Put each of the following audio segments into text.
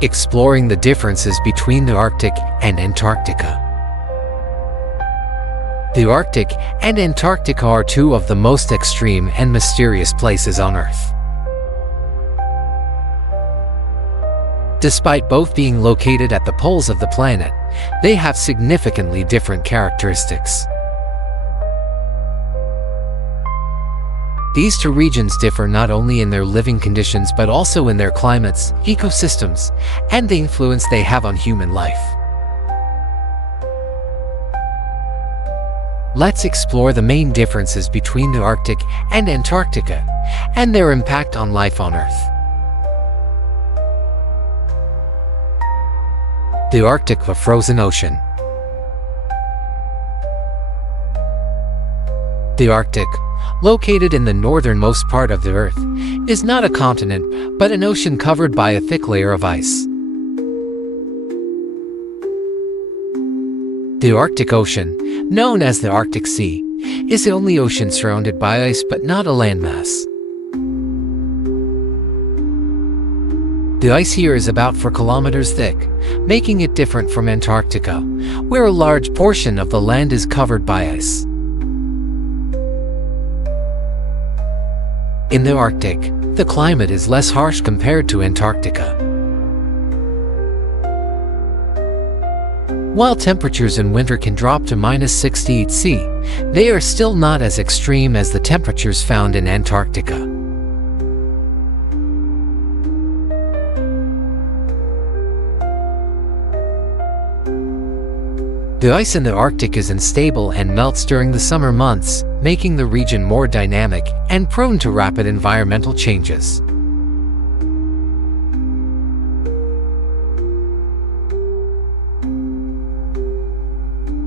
exploring the differences between the Arctic and Antarctica. The Arctic and Antarctica are two of the most extreme and mysterious places on Earth. Despite both being located at the poles of the planet, they have significantly different characteristics. These two regions differ not only in their living conditions but also in their climates, ecosystems, and the influence they have on human life. Let's explore the main differences between the Arctic and Antarctica and their impact on life on Earth. The Arctic, the frozen ocean. The Arctic, located in the northernmost part of the Earth, is not a continent, but an ocean covered by a thick layer of ice. The Arctic Ocean, known as the Arctic Sea, is the only ocean surrounded by ice but not a landmass. The ice here is about 4 kilometers thick, making it different from Antarctica, where a large portion of the land is covered by ice. In the Arctic, the climate is less harsh compared to Antarctica. While temperatures in winter can drop to -68°C, they are still not as extreme as the temperatures found in Antarctica. The ice in the Arctic is unstable and melts during the summer months, making the region more dynamic and prone to rapid environmental changes.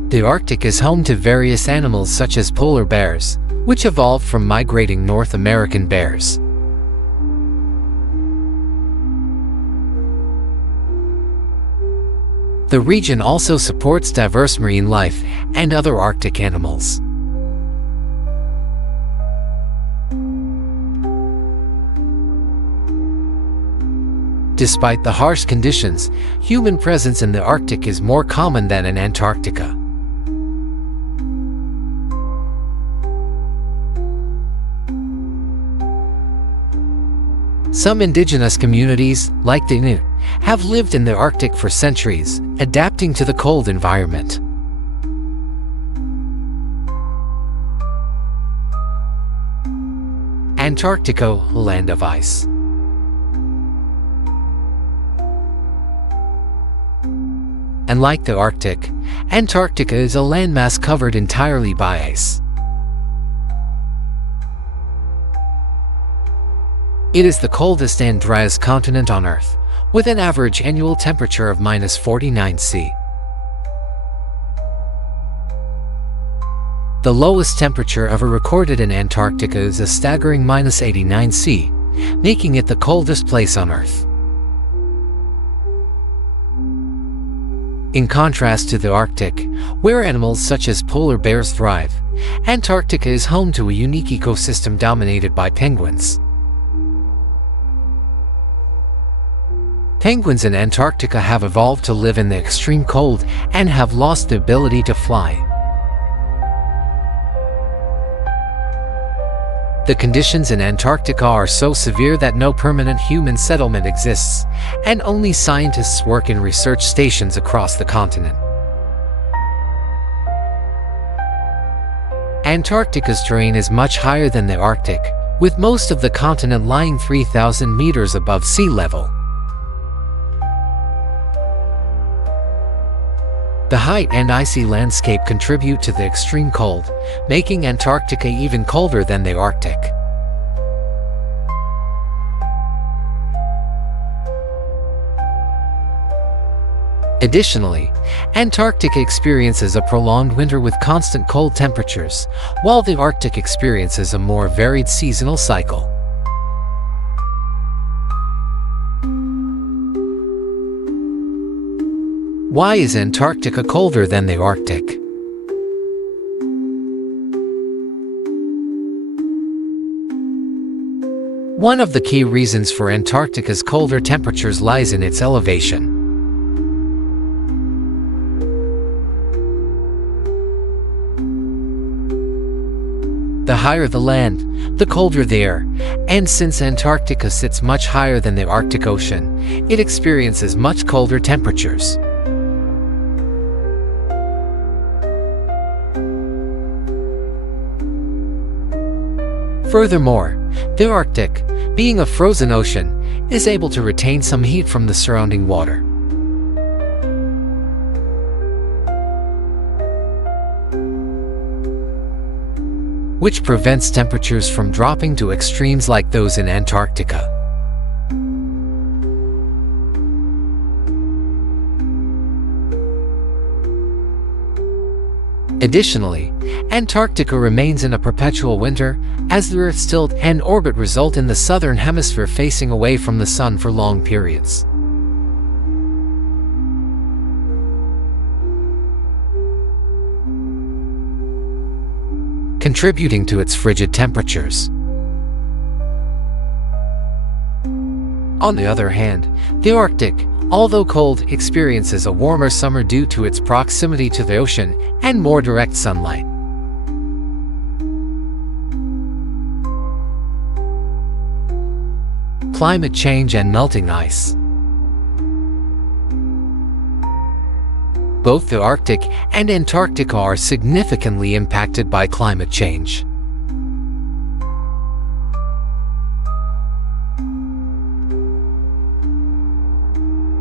The Arctic is home to various animals such as polar bears, which evolved from migrating North American bears. The region also supports diverse marine life and other Arctic animals. Despite the harsh conditions, human presence in the Arctic is more common than in Antarctica. Some indigenous communities, like the Inuit, have lived in the Arctic for centuries, adapting to the cold environment. Antarctica, a land of ice. Unlike the Arctic, Antarctica is a landmass covered entirely by ice. It is the coldest and driest continent on Earth, with an average annual temperature of -49°C. The lowest temperature ever recorded in Antarctica is a staggering -89°C, making it the coldest place on Earth. In contrast to the Arctic, where animals such as polar bears thrive, Antarctica is home to a unique ecosystem dominated by penguins. Penguins in Antarctica have evolved to live in the extreme cold and have lost the ability to fly. The conditions in Antarctica are so severe that no permanent human settlement exists, and only scientists work in research stations across the continent. Antarctica's terrain is much higher than the Arctic, with most of the continent lying 3,000 meters above sea level. The height and icy landscape contribute to the extreme cold, making Antarctica even colder than the Arctic. Additionally, Antarctica experiences a prolonged winter with constant cold temperatures, while the Arctic experiences a more varied seasonal cycle. Why is Antarctica colder than the Arctic? One of the key reasons for Antarctica's colder temperatures lies in its elevation. The higher the land, the colder the air, and since Antarctica sits much higher than the Arctic Ocean, it experiences much colder temperatures. Furthermore, the Arctic, being a frozen ocean, is able to retain some heat from the surrounding water. Which prevents temperatures from dropping to extremes like those in Antarctica. Additionally, Antarctica remains in a perpetual winter, as the Earth's tilt and orbit result in the southern hemisphere facing away from the sun for long periods. Contributing to its frigid temperatures. On the other hand, the Arctic, although cold, experiences a warmer summer due to its proximity to the ocean and more direct sunlight. Climate change and melting ice. Both the Arctic and Antarctica are significantly impacted by climate change.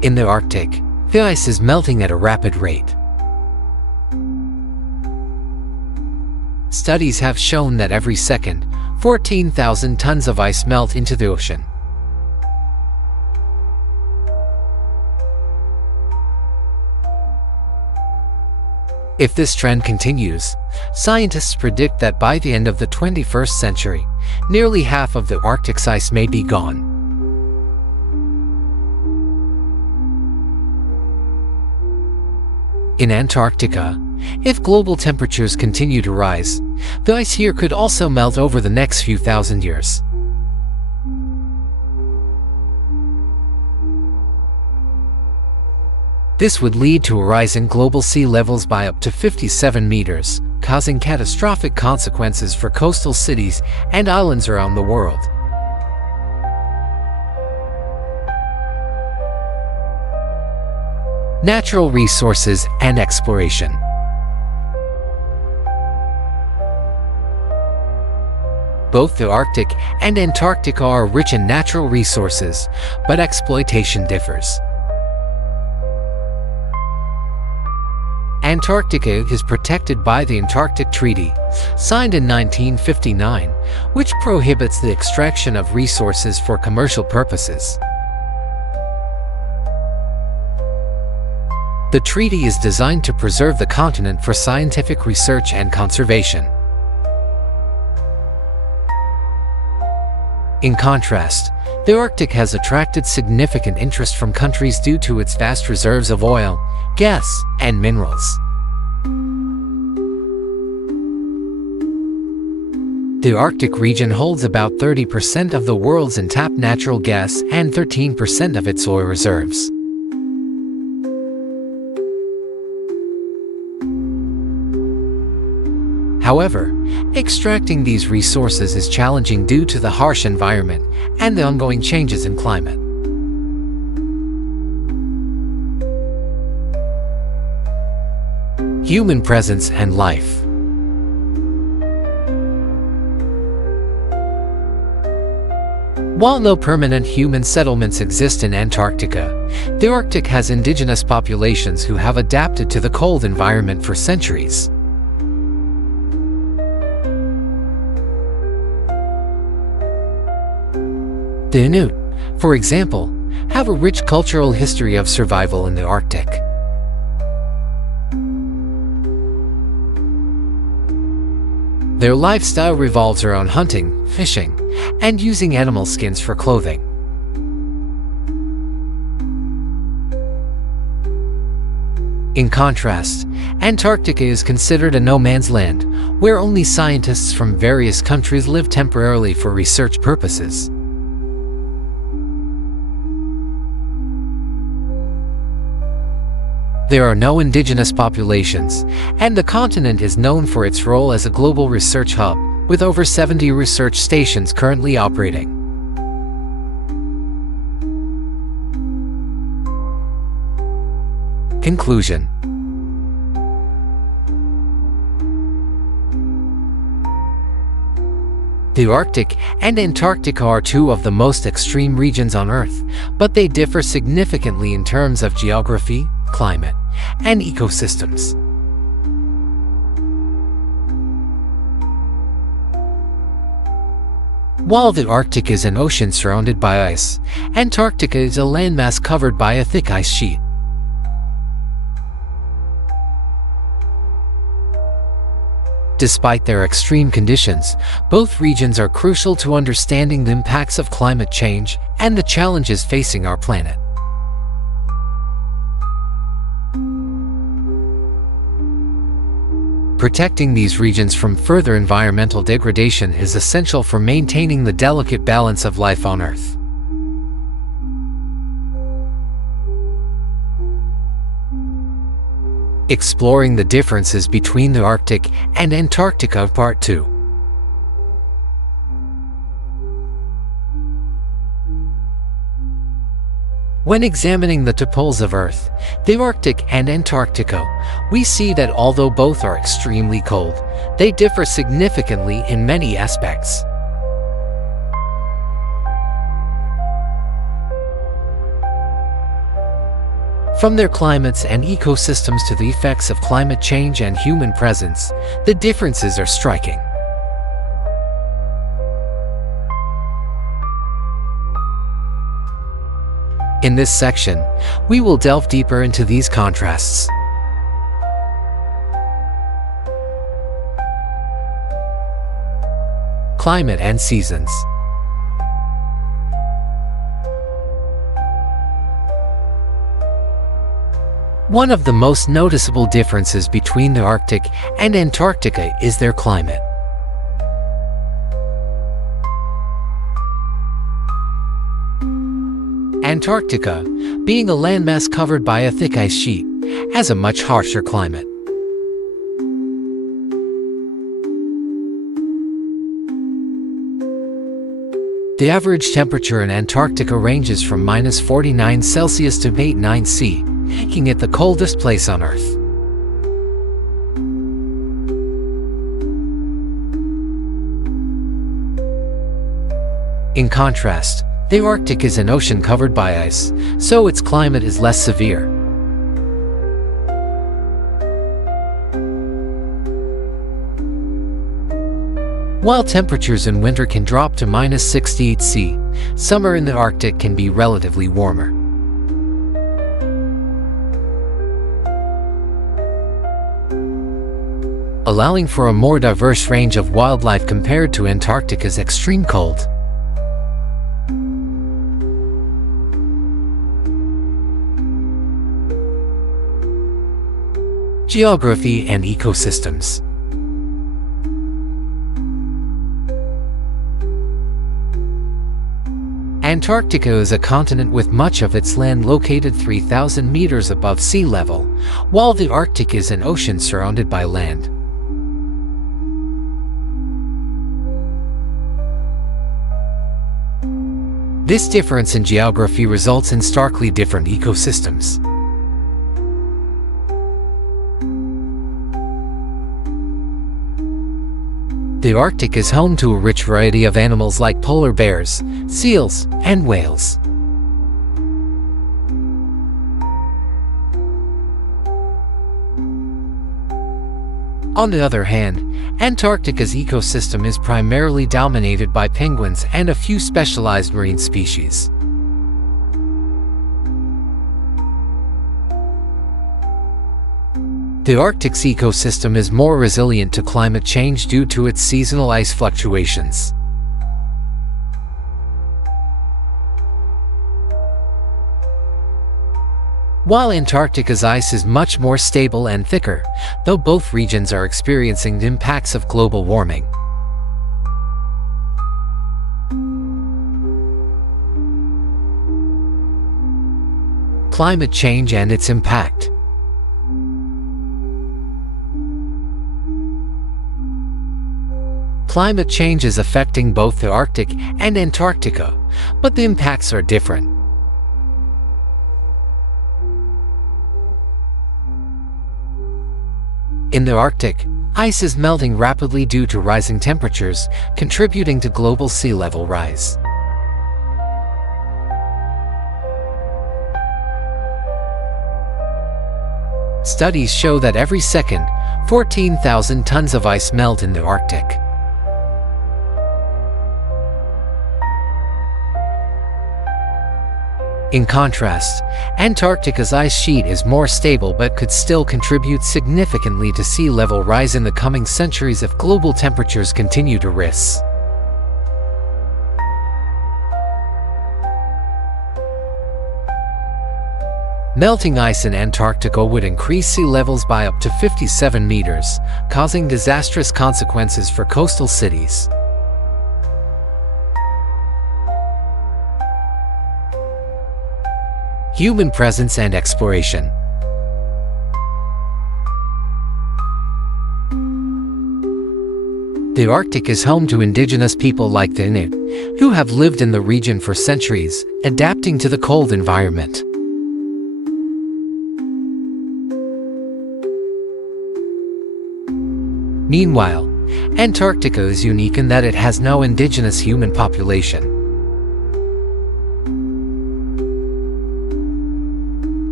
In the Arctic, the ice is melting at a rapid rate. Studies have shown that every second, 14,000 tons of ice melt into the ocean. If this trend continues, scientists predict that by the end of the 21st century, nearly half of the Arctic's ice may be gone. In Antarctica, if global temperatures continue to rise, the ice here could also melt over the next few thousand years. This would lead to a rise in global sea levels by up to 57 meters, causing catastrophic consequences for coastal cities and islands around the world. Natural resources and exploration. Both the Arctic and Antarctica are rich in natural resources, but exploitation differs. Antarctica is protected by the Antarctic Treaty, signed in 1959, which prohibits the extraction of resources for commercial purposes. The treaty is designed to preserve the continent for scientific research and conservation. In contrast, the Arctic has attracted significant interest from countries due to its vast reserves of oil, gas, and minerals. The Arctic region holds about 30% of the world's untapped natural gas and 13% of its oil reserves. However, extracting these resources is challenging due to the harsh environment and the ongoing changes in climate. Human presence and life. While no permanent human settlements exist in Antarctica, the Arctic has indigenous populations who have adapted to the cold environment for centuries. The Inuit, for example, have a rich cultural history of survival in the Arctic. Their lifestyle revolves around hunting, fishing, and using animal skins for clothing. In contrast, Antarctica is considered a no-man's land, where only scientists from various countries live temporarily for research purposes. There are no indigenous populations, and the continent is known for its role as a global research hub, with over 70 research stations currently operating. Conclusion. The Arctic and Antarctica are two of the most extreme regions on Earth, but they differ significantly in terms of geography, climate, and ecosystems. While the Arctic is an ocean surrounded by ice, Antarctica is a landmass covered by a thick ice sheet. Despite their extreme conditions, both regions are crucial to understanding the impacts of climate change and the challenges facing our planet. Protecting these regions from further environmental degradation is essential for maintaining the delicate balance of life on Earth. Exploring the differences between the Arctic and Antarctica, Part 2. When examining the two poles of Earth, the Arctic and Antarctica, we see that although both are extremely cold, they differ significantly in many aspects. From their climates and ecosystems to the effects of climate change and human presence, the differences are striking. In this section, we will delve deeper into these contrasts. Climate and seasons. One of the most noticeable differences between the Arctic and Antarctica is their climate. Antarctica, being a landmass covered by a thick ice sheet, has a much harsher climate. The average temperature in Antarctica ranges from -49°C to 89°C, making it the coldest place on Earth. In contrast, the Arctic is an ocean covered by ice, so its climate is less severe. While temperatures in winter can drop to -68°C, summer in the Arctic can be relatively warmer. Allowing for a more diverse range of wildlife compared to Antarctica's extreme cold. Geography and ecosystems. Antarctica is a continent with much of its land located 3,000 meters above sea level, while the Arctic is an ocean surrounded by land. This difference in geography results in starkly different ecosystems. The Arctic is home to a rich variety of animals like polar bears, seals, and whales. On the other hand, Antarctica's ecosystem is primarily dominated by penguins and a few specialized marine species. The Arctic's ecosystem is more resilient to climate change due to its seasonal ice fluctuations. While Antarctica's ice is much more stable and thicker, though both regions are experiencing the impacts of global warming. Climate change and its impact. Climate change is affecting both the Arctic and Antarctica, but the impacts are different. In the Arctic, ice is melting rapidly due to rising temperatures, contributing to global sea level rise. Studies show that every second, 14,000 tons of ice melt in the Arctic. In contrast, Antarctica's ice sheet is more stable but could still contribute significantly to sea level rise in the coming centuries if global temperatures continue to rise. Melting ice in Antarctica would increase sea levels by up to 57 meters, causing disastrous consequences for coastal cities. Human presence and exploration. The Arctic is home to indigenous people like the Inuit, who have lived in the region for centuries, adapting to the cold environment. Meanwhile, Antarctica is unique in that it has no indigenous human population.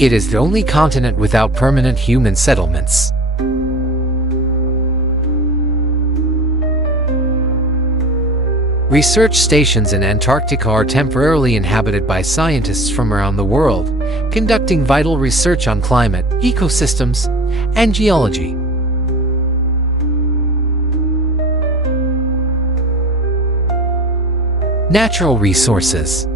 It is the only continent without permanent human settlements. Research stations in Antarctica are temporarily inhabited by scientists from around the world, conducting vital research on climate, ecosystems, and geology. Natural resources.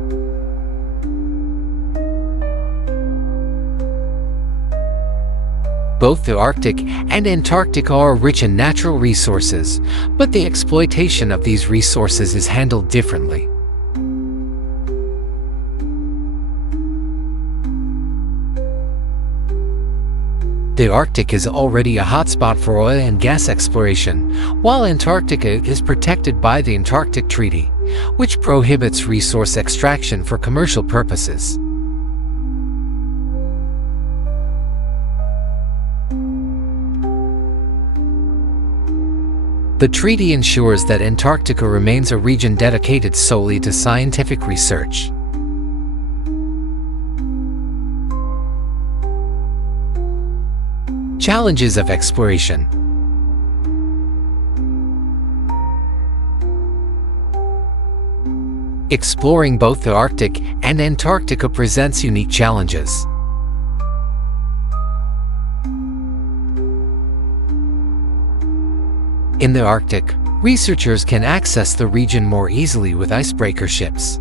Both the Arctic and Antarctica are rich in natural resources, but the exploitation of these resources is handled differently. The Arctic is already a hotspot for oil and gas exploration, while Antarctica is protected by the Antarctic Treaty, which prohibits resource extraction for commercial purposes. The treaty ensures that Antarctica remains a region dedicated solely to scientific research. Challenges of exploration. Exploring both the Arctic and Antarctica presents unique challenges. In the Arctic, researchers can access the region more easily with icebreaker ships.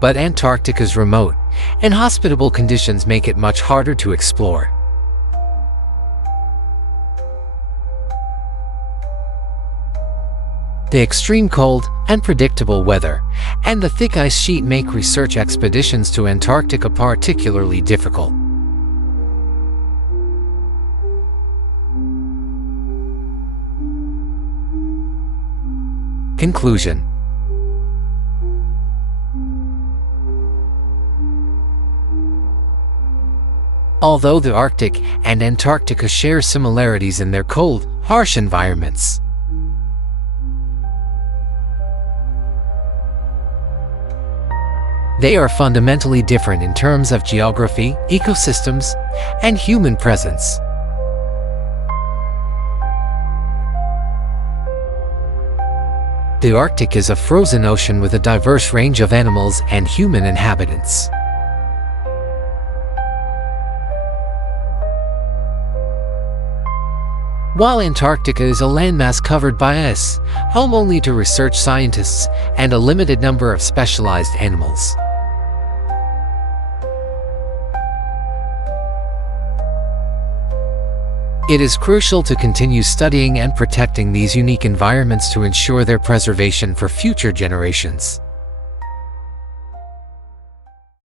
But Antarctica's remote and hospitable conditions make it much harder to explore. The extreme cold, unpredictable weather, and the thick ice sheet make research expeditions to Antarctica particularly difficult. Conclusion. Although the Arctic and Antarctica share similarities in their cold, harsh environments, they are fundamentally different in terms of geography, ecosystems, and human presence. The Arctic is a frozen ocean with a diverse range of animals and human inhabitants. While Antarctica is a landmass covered by ice, home only to research scientists and a limited number of specialized animals. It is crucial to continue studying and protecting these unique environments to ensure their preservation for future generations.